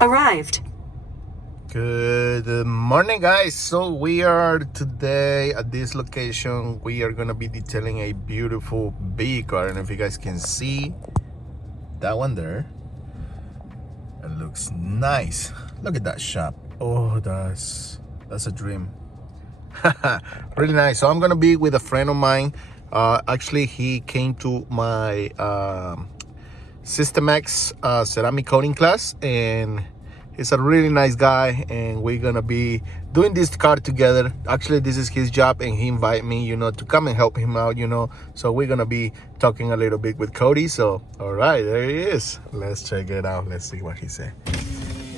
arrived. Good morning, guys. So we are today at this location. We are gonna be detailing a beautiful vehicle. I don't know if you guys can see that one there. It looks nice. Look at that shop. Oh, that's a dream. Really nice. So I'm gonna be with a friend of mine. Actually, he came to my System X ceramic coating class, and he's a really nice guy, and we're gonna be doing this car together. Actually, this is his job, and he invited me, to come and help him out, So we're gonna be talking a little bit with Cody. So, all right, there he is. Let's check it out. Let's see what he said.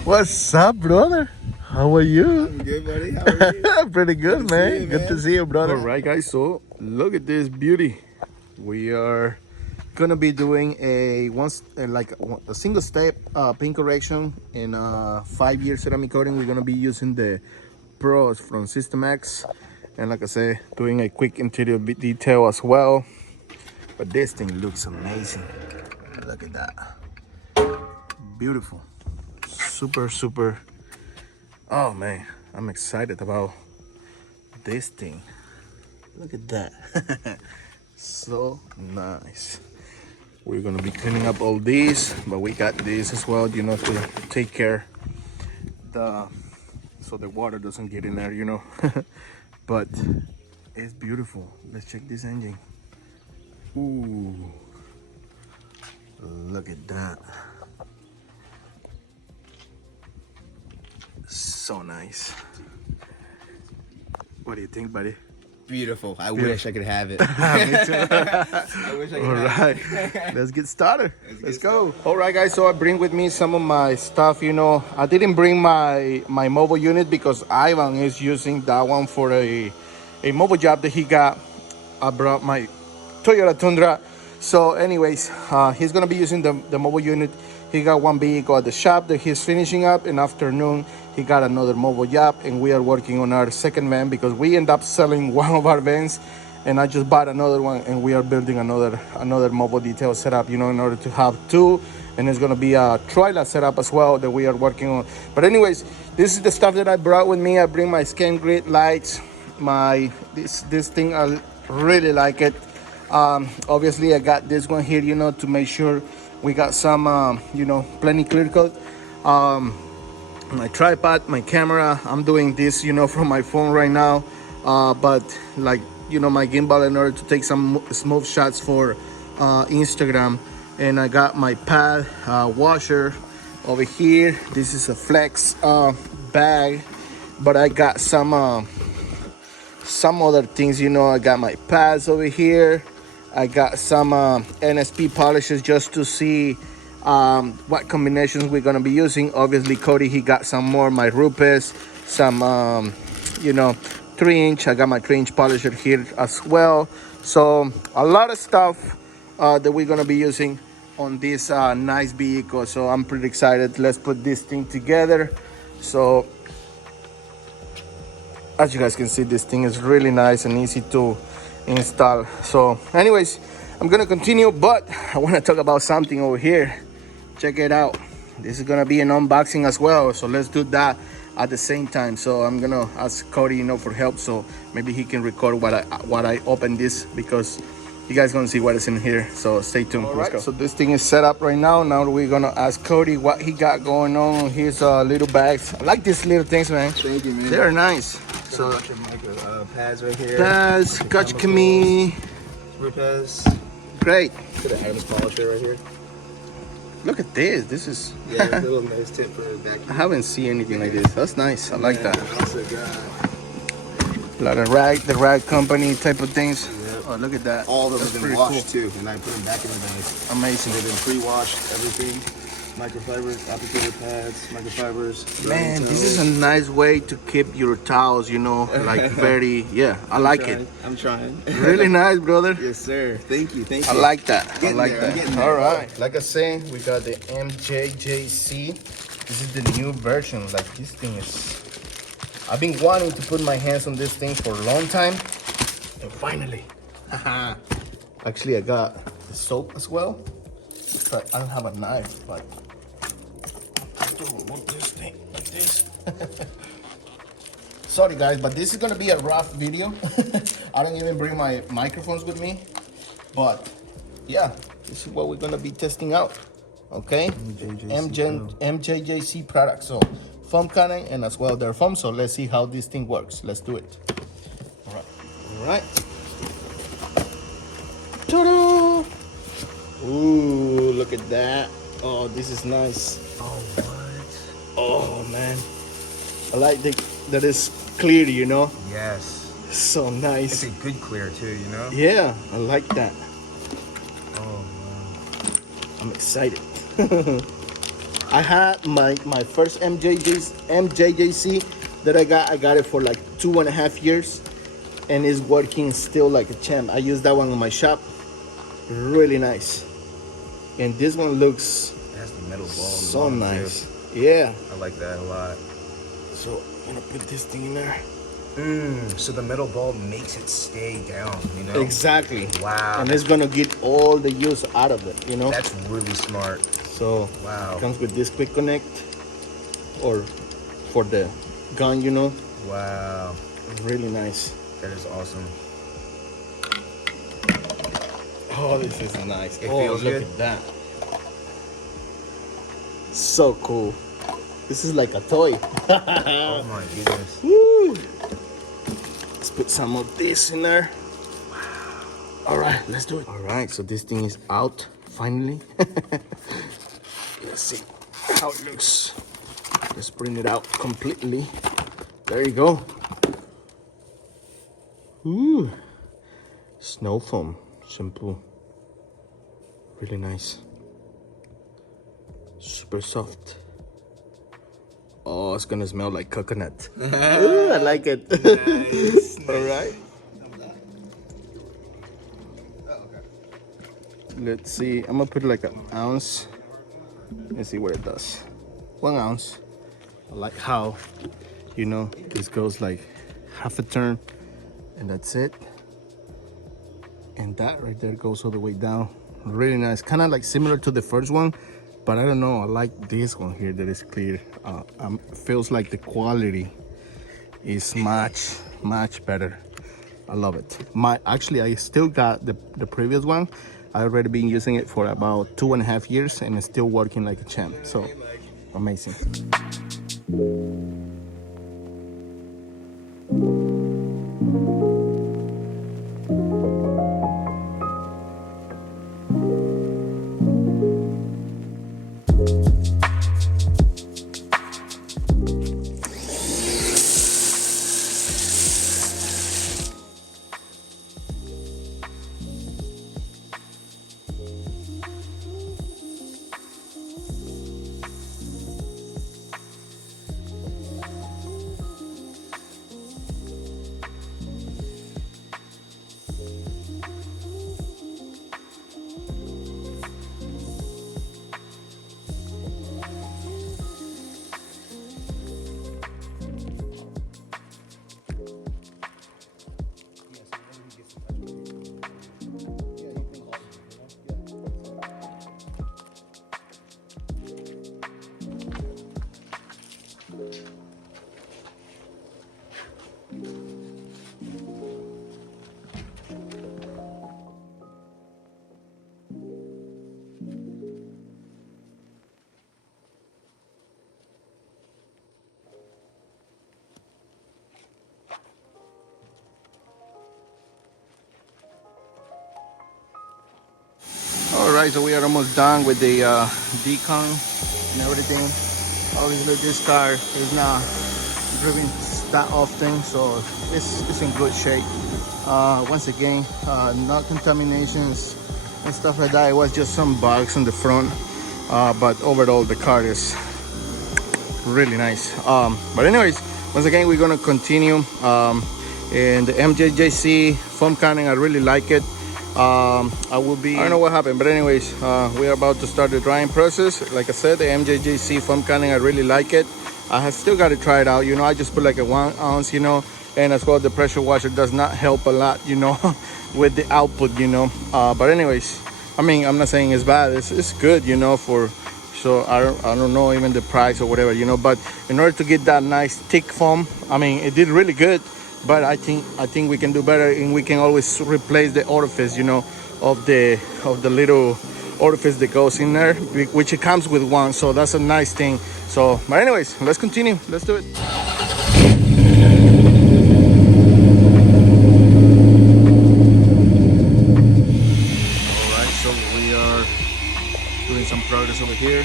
What's up, brother? How are you? I'm good, buddy. How are you? Pretty good, man. You, good to see you, brother. All right, guys. So look at this beauty. We are gonna be doing a single step paint correction in 5-year ceramic coating. We're gonna be using the Pros from System X, and like I said, doing a quick interior detail as well. But this thing looks amazing. Look at that. Beautiful. Super. Oh man, I'm excited about this thing. Look at that. So nice. We're gonna be cleaning up all these, but we got this as well, to take care so the water doesn't get in there, But it's beautiful. Let's check this engine. Ooh, look at that. So nice. What do you think, buddy? Beautiful. I wish I could have it. Me too. I wish I could All right, let's get started. Let's go. All right, guys, so I bring with me some of my stuff. I didn't bring my mobile unit because Ivan is using that one for a mobile job that he got. I brought my Toyota Tundra. So anyways, he's gonna be using the mobile unit. He got one vehicle at the shop that he's finishing up. In afternoon, he got another mobile job, and we are working on our second van because we end up selling one of our vans, and I just bought another one, and we are building another mobile detail setup, in order to have two. And it's gonna be a trailer setup as well that we are working on. But anyways, this is the stuff that I brought with me. I bring my scan grid lights, this thing. I really like it. Obviously I got this one here, to make sure we got some plenty clear coat. My tripod, my camera, I'm doing this from my phone right now, but my gimbal in order to take some smooth shots for Instagram. And I got my pad washer over here. This is a flex bag, but I got some other things. I got my pads over here. I got some NSP polishes just to see what combinations we're gonna be using. Obviously, Cody, he got some more. My Rupes, some 3-inch. I got my 3-inch polisher here as well. So a lot of stuff that we're gonna be using on this nice vehicle. So I'm pretty excited. Let's put this thing together. So as you guys can see, this thing is really nice and easy to install. So anyways, I'm gonna continue, but I want to talk about something over here. Check it out. This is gonna be an unboxing as well, so let's do that at the same time. So I'm gonna ask Cody for help, so maybe he can record what I open this, because you guys gonna see what is in here. So stay tuned. Let's go. So this thing is set up right now. Now we're gonna ask Cody what he got going on. Here's little bags. I like these little things, man. Thank you, man. They're nice. So pads right here. Pads, Koch chemie. Rupes. Great. Got an Adams polisher right here. Look at this. This is. Yeah, a little nice tip for the back. I haven't seen anything like this. That's nice. I like that. I also got A lot of the rag company type of things. Yep. Oh, look at that. all of them That's have been pretty washed cool. too, and I put them back in the bags. Amazing. They've been pre-washed, everything. Microfibers, applicator pads, microfibers. Man, this is a nice way to keep your towels, like very, I like it. I'm trying. Really nice, brother. Yes, sir. Thank you. I like that. I Getting like there, I'm that. getting there. All right. Like I say, we got the MJJC. This is the new version. Like, this thing is... I've been wanting to put my hands on this thing for a long time. And finally. Actually, I got the soap as well. But I don't have a knife, but have to remove this thing like this. Sorry guys, but this is gonna be a rough video. I don't even bring my microphones with me, but yeah, this is what we're gonna be testing out. Okay, MJJC products, so foam cannon and as well their foam. So let's see how this thing works. Let's do it. All right. Ta-da! Ooh, look at that. Oh, this is nice. Oh, what? Oh man, I like that it's clear, you know. Yes. So nice. It's a good clear too, you know. Yeah, I like that. Oh man, I'm excited. I had my first MJJC that I got it for like 2.5 years, and it's working still like a Chem. I use that one in my shop. Really nice. And this one looks it has the metal ball. so nice. Too. Yeah. I like that a lot. So I'm gonna put this thing in there. So the metal ball makes it stay down, you know? Exactly. Wow. And it's gonna get all the use out of it, you know? That's really smart. So wow. It comes with this quick connect or for the gun, you know? Wow. Really nice. That is awesome. Oh, this is nice. It feels look good. at that. So cool. This is like a toy. Oh my goodness. Woo. Let's put some of this in there. Wow. All right, let's do it. All right, so this thing is out finally. Let's see how it looks. Let's bring it out completely. There you go. Ooh. Snow foam shampoo. Really nice. Super soft. Oh, it's gonna smell like coconut. Ooh, I like it. Nice. All right. Let's see. I'm gonna put like an ounce. Let's see what it does. 1 ounce. I like how, you know, this goes like half a turn, and that's it. And that right there goes all the way down. Really nice. Kind of like similar to the first one, but I don't know. I like this one here that is clear. Feels like the quality is much better. I love it. Actually, I still got the previous one. I already been using it for about 2.5 years, and it's still working like a champ. So amazing. All right, so we are almost done with the decon and everything. Obviously, this car is not driven that often, so it's in good shape. Once again, no contaminations and stuff like that. It was just some bugs in the front, but overall the car is really nice. But anyways, once again, we're gonna continue. And the MJJC foam cannon, I really like it. I don't know what happened, but anyways, we are about to start the drying process. Like I said, the MJJC foam cannon, I really like it. I have still got to try it out. You know, I just put like a 1 ounce, you know, and as well the pressure washer does not help a lot, you know, with the output, you know. But anyways, I mean, I'm not saying it's bad. It's good, you know, for so I don't know even the price or whatever, you know. But in order to get that nice thick foam, I mean, it did really good. But I think we can do better, and we can always replace the orifice, you know, of the little orifice that goes in there, which it comes with one. So that's a nice thing. So, but anyways, let's continue. Let's do it. So we are doing some progress over here.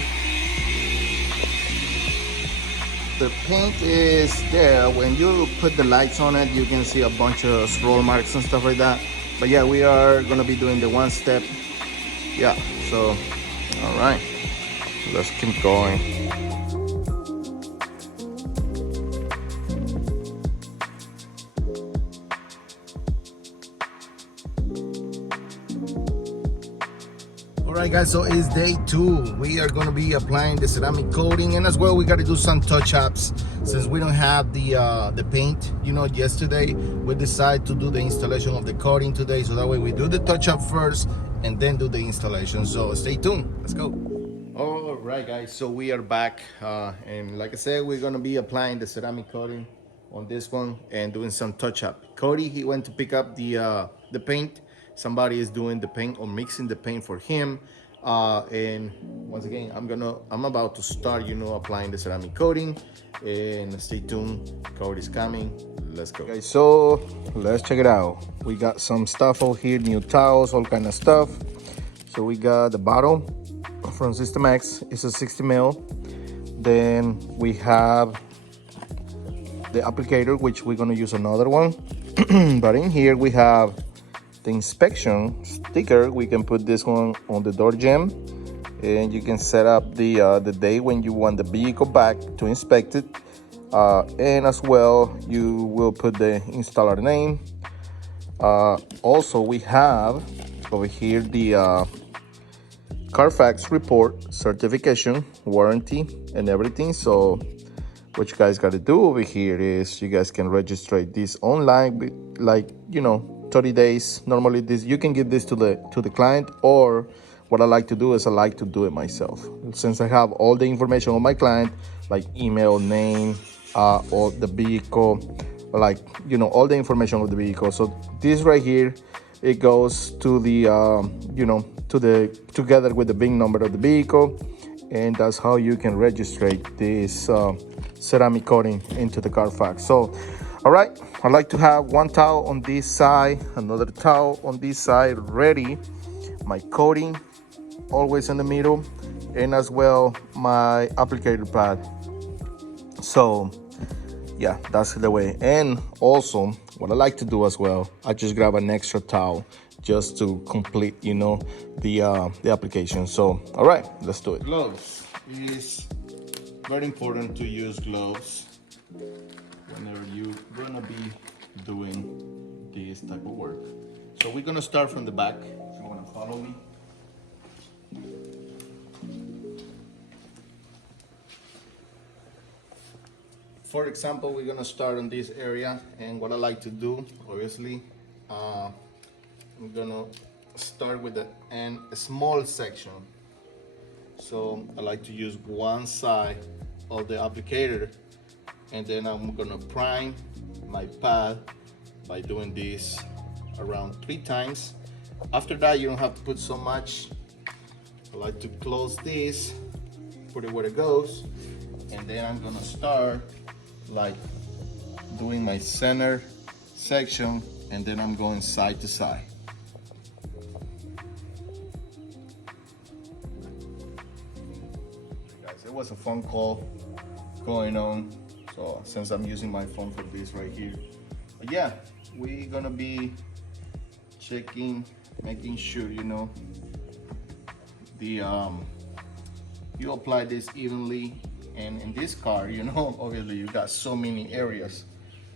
The paint is there. When you put the lights on it, you can see a bunch of roll marks and stuff like that. But yeah, we are gonna be doing the one step. Yeah, so, all right, let's keep going. Alright guys, so it's day 2. We are going to be applying the ceramic coating, and as well we got to do some touch-ups since we don't have the paint, you know. Yesterday we decided to do the installation of the coating today, so that way we do the touch-up first and then do the installation. So stay tuned, let's go. Alright guys, so we are back, and like I said, we're going to be applying the ceramic coating on this one and doing some touch-up. Cody, he went to pick up the paint. Somebody is doing the paint or mixing the paint for him, and once again, I'm about to start, you know, applying the ceramic coating. And stay tuned, Cody's coming. Let's go. Okay, so let's check it out. We got some stuff over here, new towels, all kind of stuff. So we got the bottle from System X. It's a 60 mil. Then we have the applicator, which we're gonna use another one. But in here we have the inspection sticker. We can put this one on the door jamb, and you can set up the day when you want the vehicle back to inspect it, and as well you will put the installer name. Also we have over here the Carfax report, certification, warranty, and everything. So what you guys got to do over here is you guys can register this online, like, you know, 30 days. Normally this, you can give this to the client, or what I like to do is I like to do it myself, since I have all the information on my client, like email, name, or the vehicle, like, you know, all the information of the vehicle. So this right here, it goes to the you know, together with the VIN number of the vehicle, and that's how you can register this ceramic coating into the Carfax. So all right, I like to have one towel on this side, another towel on this side ready, my coating always in the middle, and as well my applicator pad. So yeah, that's the way. And also what I like to do as well, I just grab an extra towel just to complete, you know, the application. So all right, let's do it. Gloves. It is very important to use gloves whenever you're gonna be doing this type of work. So we're gonna start from the back, if you wanna follow me. For example, we're gonna start on this area, and what I like to do, obviously, I'm gonna start with a small section. So I like to use one side of the applicator, and then I'm gonna prime my pad by doing this around 3 times. After that, you don't have to put so much. I like to close this, put it where it goes, and then I'm gonna start like doing my center section, and then I'm going side to side. Guys, it was a phone call going on, so since I'm using my phone for this right here. But yeah, we're gonna be checking, making sure, you know, the you apply this evenly. And in this car, you know, obviously you got so many areas,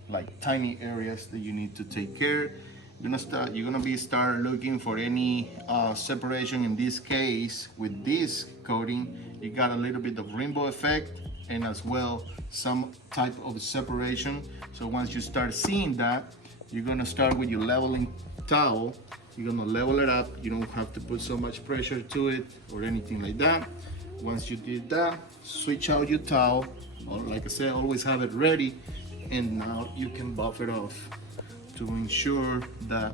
like tiny areas that you need to take care. You're gonna start looking for any separation. In this case, with this coating, you got a little bit of rainbow effect, and as well some type of separation. So once you start seeing that, you're gonna start with your leveling towel. You're gonna level it up. You don't have to put so much pressure to it or anything like that. Once you did that, switch out your towel, or like I said, always have it ready, and now you can buff it off to ensure that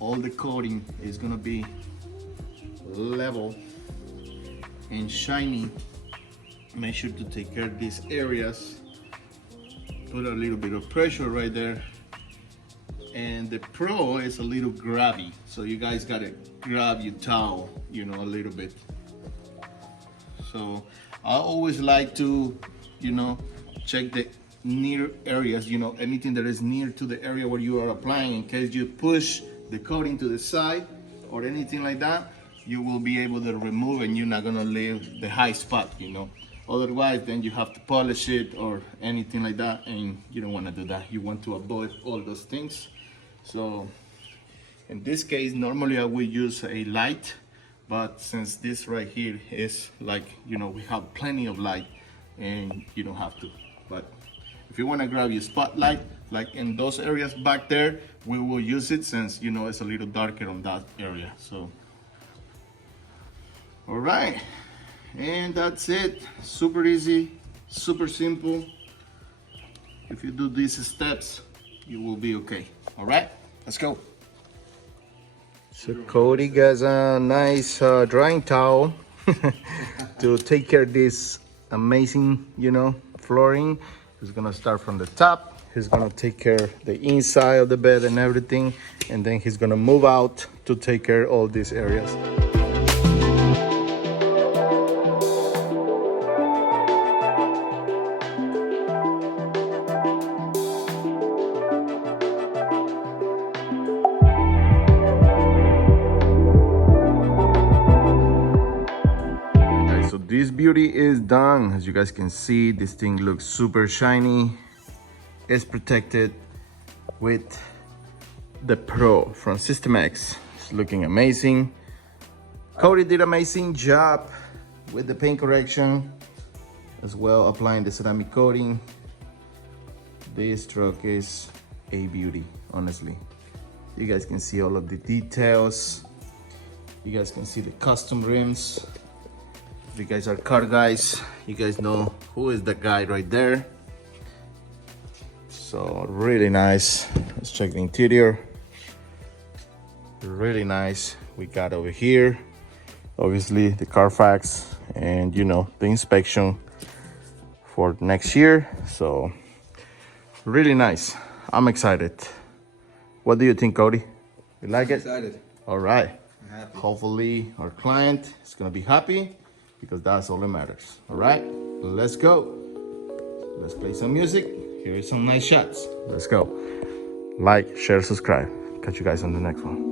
all the coating is gonna be level and shiny. Make sure to take care of these areas. Put a little bit of pressure right there. And the Pro is a little grabby, so you guys gotta grab your towel, you know, a little bit. So I always like to, you know, check the near areas, you know, anything that is near to the area where you are applying, in case you push the coating to the side or anything like that, you will be able to remove, and you're not gonna leave the high spot, you know. Otherwise, then you have to polish it or anything like that, and you don't want to do that. You want to avoid all those things. So in this case, normally I would use a light, but since this right here is like, you know, we have plenty of light, and you don't have to. But if you want to grab your spotlight, like in those areas back there, we will use it, since, you know, it's a little darker on that area. So all right, and that's it. Super easy, super simple. If you do these steps, you will be okay. All right, let's go. So Cody got a nice drying towel to take care of this amazing, you know, flooring. He's gonna start from the top. He's gonna take care of the inside of the bed and everything, and then he's gonna move out to take care of all these areas. This beauty is done. As you guys can see, this thing looks super shiny. It's protected with the Pro from System X. It's looking amazing. Cody did an amazing job with the paint correction, as well applying the ceramic coating. This truck is a beauty, honestly. You guys can see all of the details. You guys can see the custom rims. If you guys are car guys, you guys know who is the guy right there. So really nice. Let's check the interior. Really nice. We got over here, obviously the Carfax, and you know, the inspection for next year. So really nice. I'm excited. What do you think, Cody? You like it? Excited. All right. I'm happy. Hopefully our client is gonna be happy, because that's all that matters. All right, let's go. Let's play some music. Here are some nice shots. Let's go. Like, share, subscribe. Catch you guys on the next one.